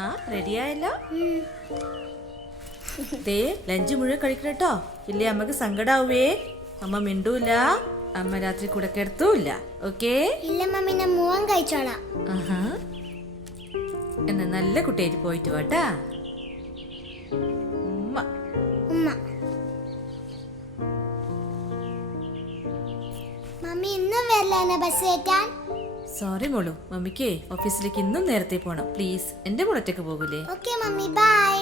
ആ റെഡിയായല്ലോ. ദേ ലഞ്ച് മുഴുവൻ കഴിക്കണം കേട്ടോ, ഇല്ലേ അമ്മക്ക് സങ്കടാവേ. അമ്മ മിണ്ടൂല, അമ്മ രാത്രി കൂടെ കിടത്തൂല്ല. ഓക്കേ? ഇല്ല മമ്മി, ഞാൻ മൂവൻ കഴിച്ചോളാം. എന്നാ നല്ല കുട്ടിയായിട്ട് പോയിട്ട് വാട്ടാ. ഉമ്മ ഉമ്മ. മമ്മി ഇന്നും വരില്ല ബസ് കയറ്റാൻ? സോറി മോളു, മമ്മിക്ക് ഓഫീസിലേക്ക് ഇന്നും നേരത്തെ പോണം. പ്ലീസ് എന്റെ മോളൊറ്റക്ക് പോകൂലേ? Okay mummy, bye.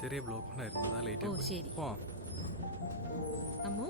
ചെറിയ ബ്ലോക്ക് ഉണ്ടായിരുന്നു. ഓ ശരി. അമ്മു